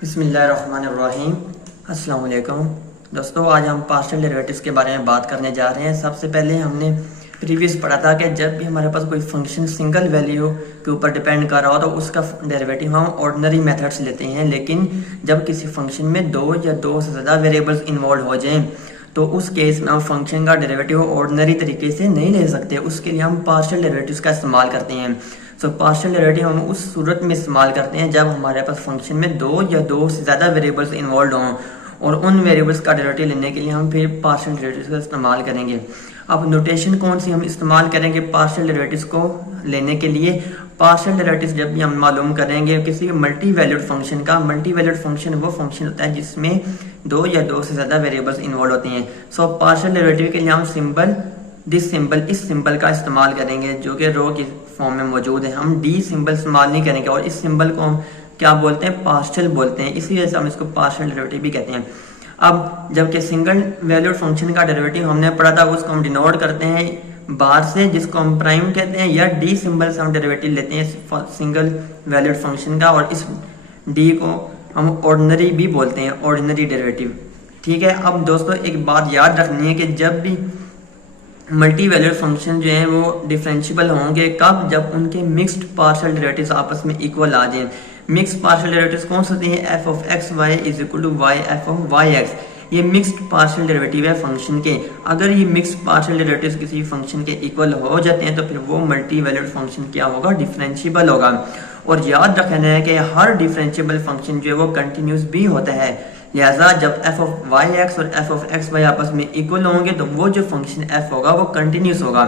बिस्मिल्लाहिर्रहमानिर्रहीम। अस्सलाम वालेकुम दोस्तों, आज हम पार्शियल डेरिवेटिव्स के बारे में बात करने जा रहे हैं। सबसे पहले हमने प्रीवियस पढ़ा था कि जब भी हमारे पास कोई फंक्शन सिंगल वैल्यू के ऊपर डिपेंड कर रहा हो तो उसका डेरिवेटिव हम ऑर्डिनरी मेथड्स लेते हैं, लेकिन जब किसी फंक्शन में दो या दो से ज़्यादा वेरिएबल्स इन्वॉल्व हो जाएं तो उस केस में हम फंक्शन का डेरिवेटिव ऑर्डिनरी तरीके से नहीं ले सकते। उसके लिए हम पार्शियल डेरिवेटिव्स का इस्तेमाल करते हैं। पार्शियल डेरिवेटिव हम उस सूरत में इस्तेमाल करते हैं जब हमारे पास फंक्शन में दो या दो से ज़्यादा वेरिएबल्स इन्वॉल्व हों, और उन वेरिएबल्स का डेरिवेटिव लेने के लिए हम फिर पार्शियल डेरिवेटिव्स का इस्तेमाल करेंगे। अब नोटेशन कौन सी हम इस्तेमाल करेंगे पार्शियल डेरिवेटिव्स को लेने के लिए? पार्शियल डेरिवेटिव्स जब भी हम मालूम करेंगे किसी भी मल्टी वैल्यूड फंक्शन का, मल्टी वैल्यूड फंक्शन वो फंक्शन होता है जिसमें दो या दो से ज़्यादा वेरिएबल्स इन्वॉल्व होते हैं। पार्शियल डेरिवेटिव के लिए हम इस सिंबल का इस्तेमाल करेंगे जो कि रो की फॉर्म में मौजूद है। हम डी सिंबल इस्तेमाल नहीं करेंगे, और इस सिंबल को हम क्या बोलते हैं? पार्शियल बोलते हैं। इसी वजह से हम इसको पार्शियल डेरिवेटिव भी कहते हैं। अब जबकि सिंगल वैल्यूड फंक्शन का डेरिवेटिव हमने पढ़ा था, उसको हम डिनोट करते हैं बार से, जिसको हम प्राइम कहते हैं, या डी सिंबल से हम डेरिवेटिव लेते हैं सिंगल वैल्यूड फंक्शन का, और इस डी को हम ऑर्डिनरी भी बोलते हैं, ऑर्डिनरी डेरिवेटिव। ठीक है। अब दोस्तों एक बात याद रखनी है कि जब भी मल्टी वैल्यूड फंक्शन जो है वो डिफरेंशिएबल होंगे, कब? जब उनके मिक्स्ड पार्शियल डेरिवेटिव्स आपस में इक्वल आ जाएं। मिक्स्ड पार्शियल डेरिवेटिव्स कौन से होते हैं? F of X Y is equal to Y F of Y X. ये मिक्स्ड पार्शियल डेरिवेटिव है फंक्शन के। अगर ये मिक्स्ड पार्शियल डेरिवेटिव्स किसी फंक्शन के इक्वल हो जाते हैं तो फिर वो मल्टी वैल्यूड फंक्शन क्या होगा? डिफरेंशिएबल होगा। और याद रखना है कि हर डिफरेंशिएबल फंक्शन जो है वो कंटिन्यूस भी होता है, लिहाजा जब एफ ऑफ वाई एक्स और एफ ऑफ एक्स वाई आपस में इक्वल होंगे तो वो जो फंक्शन एफ होगा वो कंटिन्यूस होगा।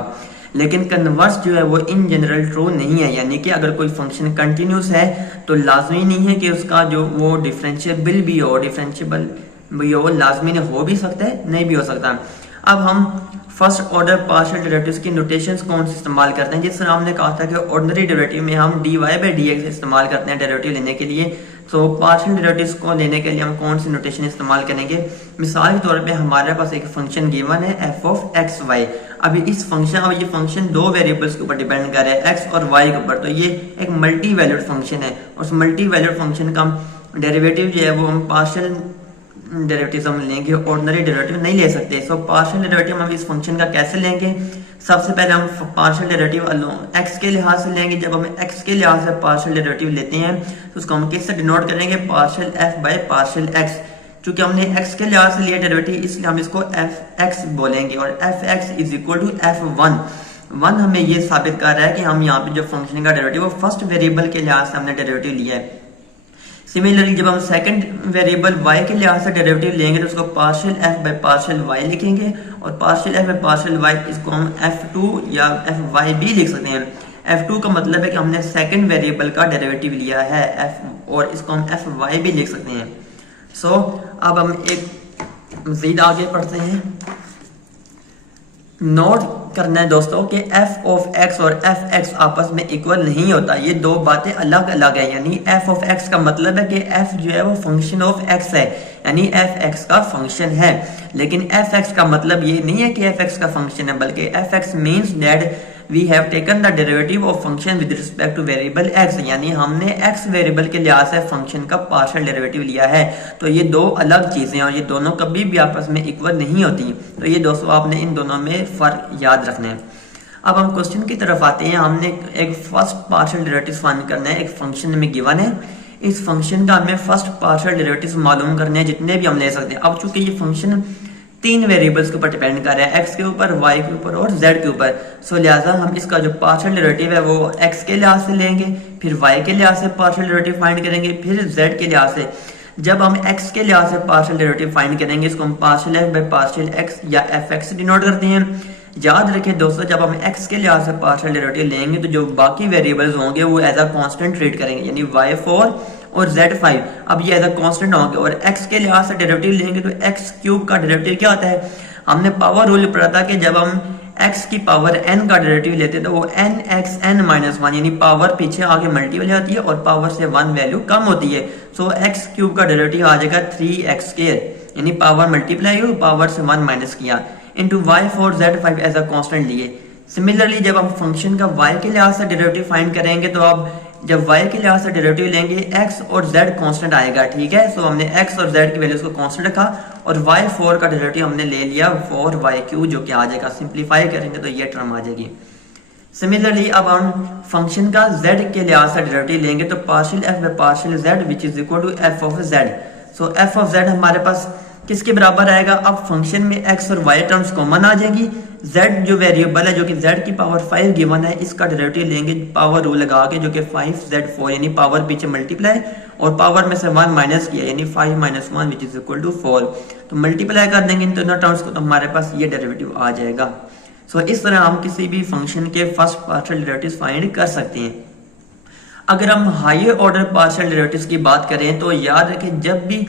लेकिन कन्वर्स जो है वो इन जनरल ट्रू नहीं है, यानी कि अगर कोई फंक्शन कंटिन्यूस है तो लाजमी नहीं है कि उसका जो वो डिफरेंशिएबल भी हो, डिफरेंशिएबल भी हो, लाजमी हो भी सकता है, नहीं भी हो सकता। अब हम फर्स्ट ऑर्डर पार्शियल डेरिवेटिव्स की नोटेशंस कौन से इस्तेमाल करते हैं? जिस तरह हमने कहा था कि ऑर्डिनरी डेरिवेटिव में हम D Y by D X इस्तेमाल करते हैं डेरिवेटिव लेने के लिए। पार्शियल डेरिवेटिव्स को लेने के लिए हम कौन सी नोटेशन इस्तेमाल करेंगे? मिसाल के तौर पे हमारे पास एक फंक्शन गिवन है एफ ऑफ एक्स वाई। अभी ये फंक्शन दो वेरिएबल्स के ऊपर डिपेंड कर रहा है, एक्स और वाई के ऊपर। तो ये एक मल्टी वैल्यूड फंक्शन है, और उस मल्टी वैल्यूड फंक्शन का डेरिवेटिव जो है वो हम पार्शियल डेरिवेटिव हम लेंगे, ऑर्डिनरी डेरिवेटिव नहीं ले सकते। पार्शियल डेरिवेटिव हम इस फंक्शन का कैसे लेंगे? सबसे पहले हम पार्शियल डेरिवेटिव एक्स के लिहाज से लेंगे। जब हम एक्स के लिहाज से पार्शियल डेरिवेटिव लेते हैं तो उसको हम किससे डिनोट करेंगे? Partial F by partial x. चूंकि हमने एक्स के लिहाज से लिया डेरिवेटिव, इसलिए हम इसको एफ एक्स बोलेंगे, और F X is equal to F one हमें ये साबित कर रहा है कि हम यहाँ पे जो फंक्शन का डेरिवेटिव वो फर्स्ट वेरिएबल के लिहाज से हमने डेरिवेटिव लिया है। सिमिलरली जब हम सेकंड वेरिएबल y के लिहाज से डेरिवेटिव लेंगे तो उसको partial f by partial y लिखेंगे, और partial f by partial y इसको हम f2 या fy भी लिख सकते हैं। f2 का मतलब है कि हमने सेकंड वेरिएबल का डेरिवेटिव लिया है f, और इसको हम fy भी लिख सकते हैं। अब हम एक मजीद आगे पढ़ते हैं। नोट करना है दोस्तों कि f ऑफ x और f x आपस में इक्वल नहीं होता, ये दो बातें अलग अलग है। यानी f ऑफ x का मतलब है कि f जो है वो फंक्शन ऑफ x है, यानी f x का फंक्शन है। लेकिन f x का मतलब ये नहीं है कि f x का फंक्शन है, बल्कि f x means that we have taken the derivative of function with respect to variable x, यानी हमने x वेरिएबल के लिहाज से फंक्शन का पार्शियल डेरिवेटिव लिया है। तो ये दो अलग चीजें हैं और ये दोनों कभी भी आपस में इक्वल नहीं होती। तो ये दोस्तों आपने इन दोनों में फर्क याद रखना है। अब हम क्वेश्चन की तरफ आते हैं। हमने एक फर्स्ट पार्शियल डेरिवेटिव फाइंड करना है, एक फंक्शन में गिवन है। इस फंक्शन का हमें फर्स्ट पार्शियल डेरिवेटिव मालूम करने हैं, जितने भी हम ले सकते हैं। अब चूंकि ये फंक्शन तीन वेरिएबल्स के ऊपर डिपेंड कर रहा है, एक्स के ऊपर, वाई के ऊपर और जेड के ऊपर। लिहाजा हम इसका जो पार्शियल डेरिवेटिव है वो एक्स के लिहाज से लेंगे, फिर वाई के लिहाज से पार्शियल डेरिवेटिव फाइंड करेंगे, फिर जेड के लिहाज से। जब हम एक्स के लिहाज से पार्शियल डेरिवेटिव फाइंड करेंगे इसको हम partial F by partial x या एफ एक्स डिनोट करते हैं। याद रखें दोस्तों, जब हम एक्स के लिहाज से पार्शियल डेरिवेटिव लेंगे तो जो बाकी वेरिएबल्स होंगे वो एज अ कांस्टेंट ट्रीट करेंगे, यानी y4 और z5 अब ये एज अ कांस्टेंट होंगे। और x के लिहाज से डेरिवेटिव लेंगे तो x क्यूब का डेरिवेटिव क्या होता है? हमने पावर रूल पढ़ा था कि जब हम x की पावर n का डेरिवेटिव लेते हैं तो वो n(x(n-1), यानी पावर पीछे आगे मल्टीपल जाती है और पावर से 1 वैल्यू कम होती है। x क्यूब का डेरिवेटिव आ जाएगा 3x², यानी पावर मल्टीप्लाई हुई, पावर से 1 माइनस किया, into y4 z5 as a constant लिए। सिमिलरली जब हम फंक्शन का y के लिहाज से डेरिवेटिव फाइंड करेंगे तो अब जब y के लिहाज से डेरिवेटिव लेंगे x और z कांस्टेंट आएगा, ठीक है। सो हमने x और z की वैल्यूज को कांस्टेंट रखा और y4 का डेरिवेटिव हमने ले लिया 4y3 जो कि आ जाएगा, सिंप्लीफाई करेंगे तो ये टर्म आ जाएगी। सिमिलरली अब हम फंक्शन का z के लिहाज से डेरिवेटिव लेंगे तो partial f by partial z which is equal to f of z। So f of z हमारे पास किसके बराबर आएगा, अब फंक्शन में x और y टर्म्स कॉमन आ जाएंगी, z जो वेरिएबल है जो कि z की पावर 5 गिवन है, इसका डेरिवेटिव लेंगे पावर रूल लगा के जो कि 5z4 यानी पावर पीछे मल्टीप्लाई और पावर में से 1 माइनस किया यानी 5 - 1 विच इज इक्वल टू 4, तो मल्टीप्लाई कर देंगे इन दोनों टर्म्स को तो हमारे पास ये डेरिवेटिव आ जाएगा। सो इस तरह हम किसी भी फंक्शन के फर्स्ट पार्शियल डेरिवेटिव्स फाइंड कर सकते हैं। अगर हम हायर ऑर्डर पार्शियल डेरिवेटिव्स की बात करें तो याद रखें जब भी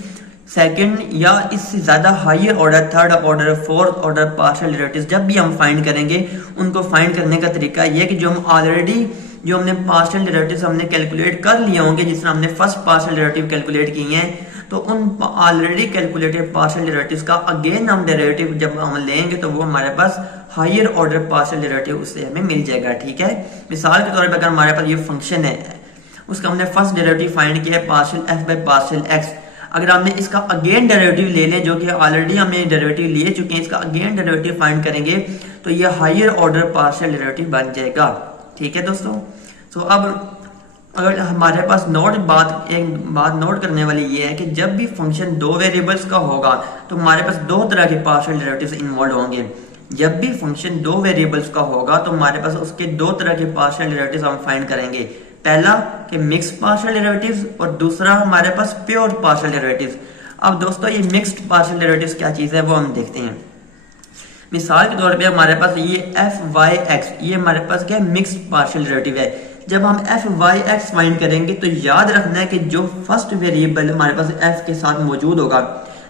सेकंड या इससे ज्यादा higher order, third order, fourth order partial derivatives जब भी हम फाइंड करेंगे उनको फाइंड करने का तरीका ये कि जो हमने पार्शियल डेरिवेटिव्स हमने कैलकुलेट कर लिए होंगे, जिस तरह हमने फर्स्ट पार्शियल डेरिवेटिव कैलकुलेट किए हैं, तो उन ऑलरेडी कैलकुलेटेड पार्शियल डेरिवेटिव्स का अगेन हम डेरिवेटिव जब हम लेंगे तो वो हमारे पास हायर ऑर्डर पार्शियल डेरिवेटिव उससे हमें मिल जाएगा, ठीक है। मिसाल के तौर पर अगर हमारे पास ये फंक्शन है, उसका हमने फर्स्ट डेरिवेटिव फाइंड किया है partial f by partial x, अगर हमने इसका अगेन डेरिवेटिव ले लें जो कि ऑलरेडी हमने डेरिवेटिव ले चुके हैं, इसका अगेन डेरिवेटिव फाइंड करेंगे तो ये हायर ऑर्डर पार्शियल डेरिवेटिव बन जाएगा, ठीक है दोस्तों। सो अब अगर हमारे पास एक बात नोट करने वाली ये है कि जब भी फंक्शन दो वेरिएबल्स का होगा तो हमारे पास दो तरह के पार्शियल डेरिवेटिव्स इन्वॉल्व होंगे। जब भी फंक्शन दो वेरिएबल्स का होगा तो हमारे पास उसके दो तरह के पार्शियल डेरिवेटिव्स हम फाइंड करेंगे, पहला कि मिक्स पार्शियल डेरिवेटिव्स और दूसरा हमारे पास प्योर पार्शियल डेरिवेटिव्स। अब दोस्तों ये मिक्स्ड पार्शियल डेरिवेटिव्स क्या चीज है वो हम देखते हैं। मिसाल के तौर पे हमारे पास ये f(y)(x) ये हमारे पास क्या है, मिक्स्ड पार्शियल डेरिवेटिव है। जब हम f(y)(x) फाइंड करेंगे तो याद रखना है कि जो फर्स्ट वेरिएबल हमारे पास f के साथ मौजूद होगा,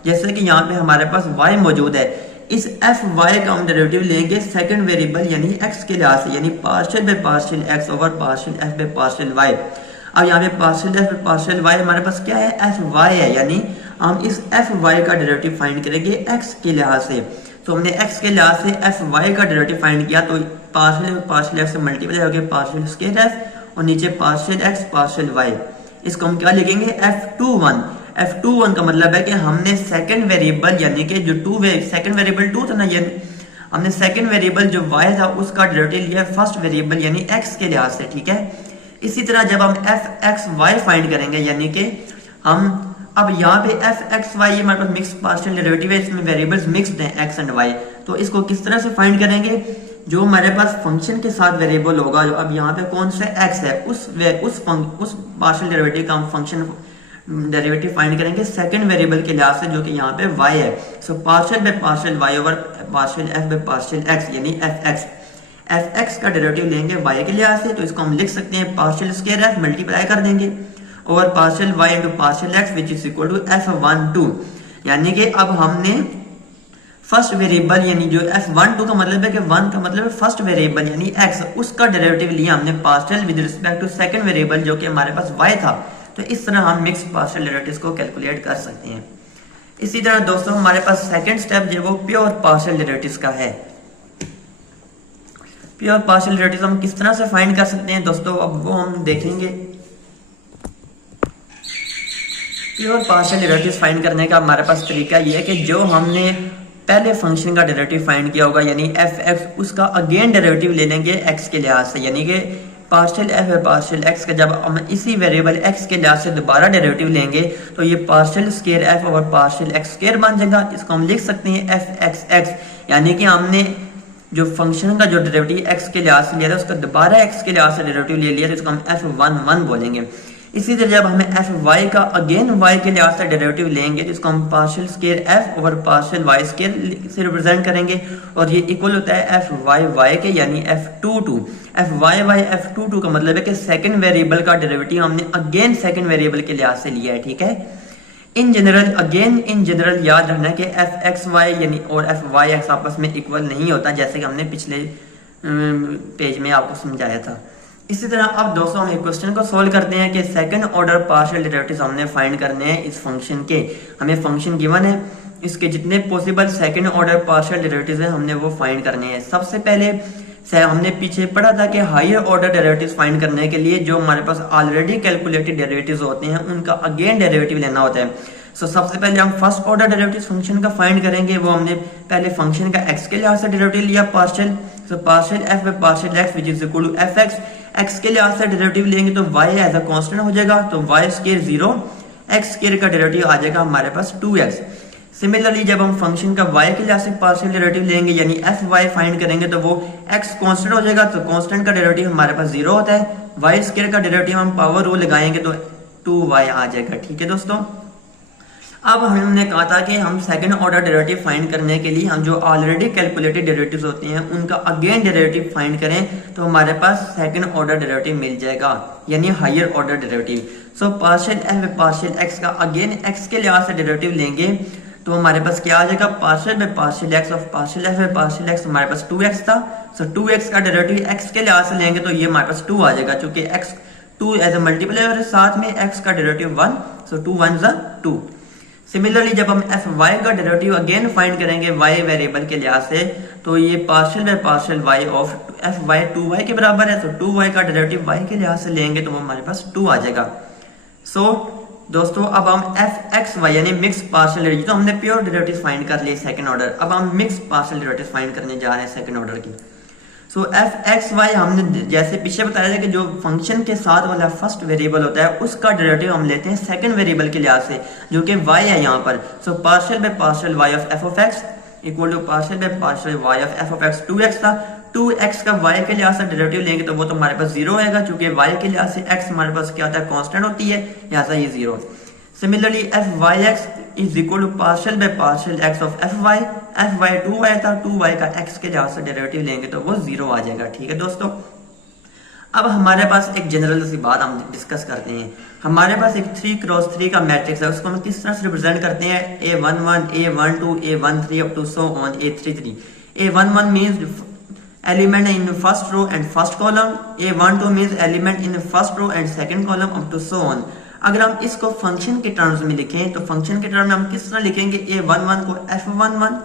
जैसे कि यहाँ पे हमारे पास y मौजूद है, इस fy का हम डेरिवेटिव लेंगे सेकंड वेरिएबल यानी x के लिहाज से, यानी partial by partial x over partial f by partial y। अब यहाँ पे partial f by partial y हमारे पास क्या है, fy है, यानी हम इस fy का डेरिवेटिव फाइंड करेंगे x के लिहाज से। तो हमने x के लिहाज से fy का डेरिवेटिव फाइंड किया तो पार्शियल पार्शियल x से मल्टीप्लाई हो गया पार्शियल स्क्वायर f और नीचे पार्शियल x पार्शियल y। इसको हम क्या लिखेंगे, f21 का मतलब है कि हमने सेकंड वेरिएबल यानी कि जो सेकंड वेरिएबल 2 था ना, ये हमने सेकंड वेरिएबल जो y था उसका डेरिवेटिव लिया फर्स्ट वेरिएबल यानी x के लिहाज से, ठीक है। इसी तरह जब हम fxy फाइंड करेंगे यानी कि हम अब यहाँ पे fxy ये हमारे पास मिक्स पार्शियल डेरिवेटिव है, इसमें वेरिएबल्स मिक्स्ड हैं x एंड y, तो इसको किस तरह से फाइंड करेंगे, जो हमारे पास फंक्शन के साथ वेरिएबल होगा, जो अब यहाँ पे कौन सा x है उस पार्शियल डेरिवेटिव का हम फंक्शन डेरिवेटिव फाइंड करेंगे सेकंड वेरिएबल के लिहाज से जो कि यहाँ पे y है। So partial by partial y over partial f by partial x यानी fx का डेरिवेटिव लेंगे y के लिहाज से, तो इसको हम लिख सकते हैं पार्शियल स्क्वायर f मल्टीप्लाई कर देंगे over partial y into partial x which is equal to f12, यानी कि अब हमने फर्स्ट वेरिएबल यानी जो f12 का मतलब है कि 1 का मतलब है फर्स्ट वेरिएबल यानी x, उसका डेरिवेटिव लिया हमने partial with respect to second variable जो कि हमारे पास y था। तो इस तरह हम मिक्स पार्शियल डेरिवेटिव्स को कैलकुलेट कर सकते हैं। इसी तरह दोस्तों हमारे पास सेकंड स्टेप जो वो प्योर पार्शियल डेरिवेटिव्स का है। प्योर पार्शियल डेरिवेटिव्स हम किस तरह से फाइंड कर सकते हैं दोस्तों, अब वो हम देखेंगे। प्योर पार्शियल डेरिवेटिव्स फाइंड करने का हमारे पास तरीका ये है कि जो हमने पहले फंक्शन का डेरिवेटिव फाइंड किया होगा यानी fx, उसका अगेन डेरिवेटिव ले लेंगे x के लिहाज से, यानी कि पार्शियल f है पार्शियल x का जब हम इसी वेरिएबल x के लिहाज से दोबारा डेरिवेटिव लेंगे तो ये partial square f over partial x square बन जाएगा। इसको हम लिख सकते हैं fxx, यानी कि हमने जो फंक्शन का जो डेरिवेटिव x के लिहाज से लिया था उसका दोबारा x के लिहाज से डेरिवेटिव ले लिया, तो इसको हम f11 बोलेंगे। इसी तरह जब हमें fy का अगेन y के लिहाज से डेरिवेटिव लेंगे तो इसको हम partial square f over partial y square से रिप्रेजेंट करेंगे और ये इक्वल होता है fy के यानी f22। f22 का मतलब है कि सेकंड वेरिएबल का डेरिवेटिव हमने अगेन सेकंड वेरिएबल के लिहाज से लिया है, ठीक है। इन जनरल याद रखना है कि fxy यानी और fyx आपस में इक्वल नहीं होता, जैसे कि हमने पिछले पेज में आपको समझाया था। इसी तरह अब दोस्तों हम एक क्वेश्चन को सोल्व करते हैं कि सेकंड ऑर्डर पार्शियल डेरिवेटिव्स हमने फाइंड करने हैं इस फंक्शन के। हमें फंक्शन गिवन है, इसके जितने possible second order partial derivatives हैं हमने वो फाइंड करने हैं। सबसे पहले हमने पीछे पढ़ा था कि हायर ऑर्डर डेरिवेटिव्स फाइंड करने के लिए जो हमारे पास ऑलरेडी कैलकुलेटेड डेरिवेटिव्स होते हैं उनका अगेन डेरिवेटिव लेना होता है। सबसे पहले हम फर्स्ट ऑर्डर डेरिवेटिव फंक्शन का फाइंड करेंगे। वो हमने पहले फंक्शन का एक्स के लिहाज से डेरिवेटिव लिया partial, partial F by partial X which is equal to F X. X के लिहाज से डेरिवेटिव लेंगे तो वाई एज अ कांस्टेंट हो जाएगा, तो वाई स्क्वायर 0, एक्स स्क्वायर का डेरिवेटिव आ जाएगा हमारे पास 2x। सिमिलरली जब हम फंक्शन का y के लिहाज से पार्शियल डेरिवेटिव लेंगे यानी एफ वाई फाइंड करेंगे तो वो x कांस्टेंट हो जाएगा, तो कांस्टेंट का डेरिवेटिव हमारे पास 0 होता है। y स्क्वायर का डेरिवेटिव हम पावर रूल लगाएंगे तो 2y आ जाएगा। ठीक है दोस्तों, अब हमने कहा था कि हम सेकंड ऑर्डर डेरिवेटिव फाइंड करने के लिए हम जो ऑलरेडी कैलकुलेटेड डेरिवेटिव्स होते हैं उनका अगेन डेरिवेटिव फाइंड करें तो हमारे पास सेकंड ऑर्डर डेरिवेटिव मिल जाएगा यानी higher order derivative. So partial F by partial X का अगेन एक्स के लिहाज से डेरिवेटिव लेंगे तो हमारे पास क्या आ जाएगा, partial by partial X of partial F by partial x हमारे पास 2x था। सो 2x का डेरिवेटिव x के लिहाज से लेंगे तो ये हमारे पास 2 आ जाएगा, क्योंकि x 2 एज अ मल्टीप्लाई और साथ में x का डेरिवेटिव 1, सो 2 1 2। सिमिलरली जब हम एफ वाई का डेरिवेटिव अगेन फाइंड करेंगे वाई वेरिएबल के लिहाज से तो ये partial by partial Y of F Y 2y के बराबर है, तो 2y का डेरिवेटिव y के लिहाज से लेंगे तो वो हमारे पास 2 आ जाएगा। सो दोस्तों अब हम एफ एक्स वाई यानी मिक्स पार्शियल डेरिवेटिव, तो हमने प्योर डेरिवेटिव फाइंड कर लिए सेकंड ऑर्डर, अब हम मिक्स पार्शियल डेरिवेटिव फाइंड करने जा रहे हैं सेकंड ऑर्डर की। सो एफ एक्स वाई हमने जैसे पीछे बताया था कि जो फंक्शन के साथ वाला फर्स्ट वेरिएबल होता है उसका डेरिवेटिव हम लेते हैं सेकंड वेरिएबल के लिहाज से जो कि y है यहाँ पर। So partial by partial y of F of X equal to partial by partial y of F of X 2x था। 2x का y के लिहाज से डेरिवेटिव लेंगे तो वो तो हमारे पास 0 आएगा, क्योंकि y के लिहाज से x हमारे पास क्या होता है, कांस्टेंट होती है, लिहाजा ये 0। Similarly F Y X is equal to partial by partial X of F Y 2y था, 2y का x के लिहाज से डेरिवेटिव लेंगे तो वो 0 आ जाएगा। ठीक है दोस्तों, अब हमारे पास एक जनरल सी बात हम डिस्कस करते हैं। हमारे पास एक 3x3 का मैट्रिक्स है, उसको हम किस तरह से रिप्रेजेंट करते हैं, A11 A12 A13 up to so on A33। A11 means element in first row and first column, A12 means element in first row and second column up to so on. अगर हम इसको function के terms में लिखें तो function के term में हम किस तरह लिखेंगे, A11 को F11,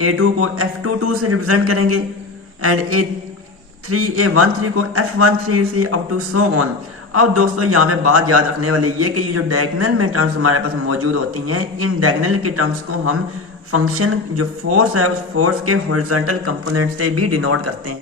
A2 को F22 से रिप्रेजेंट करेंगे एंड A13 को F13 से अप टू सो ऑन। अब दोस्तों यहाँ पे बात याद रखने वाली ये कि ये जो डायगोनल में टर्म्स हमारे पास मौजूद होती हैं, इन डायगोनल के टर्म्स को हम फंक्शन जो फोर्स है उस फोर्स के हॉरिजॉन्टल कंपोनेंट से भी डिनोट करते हैं।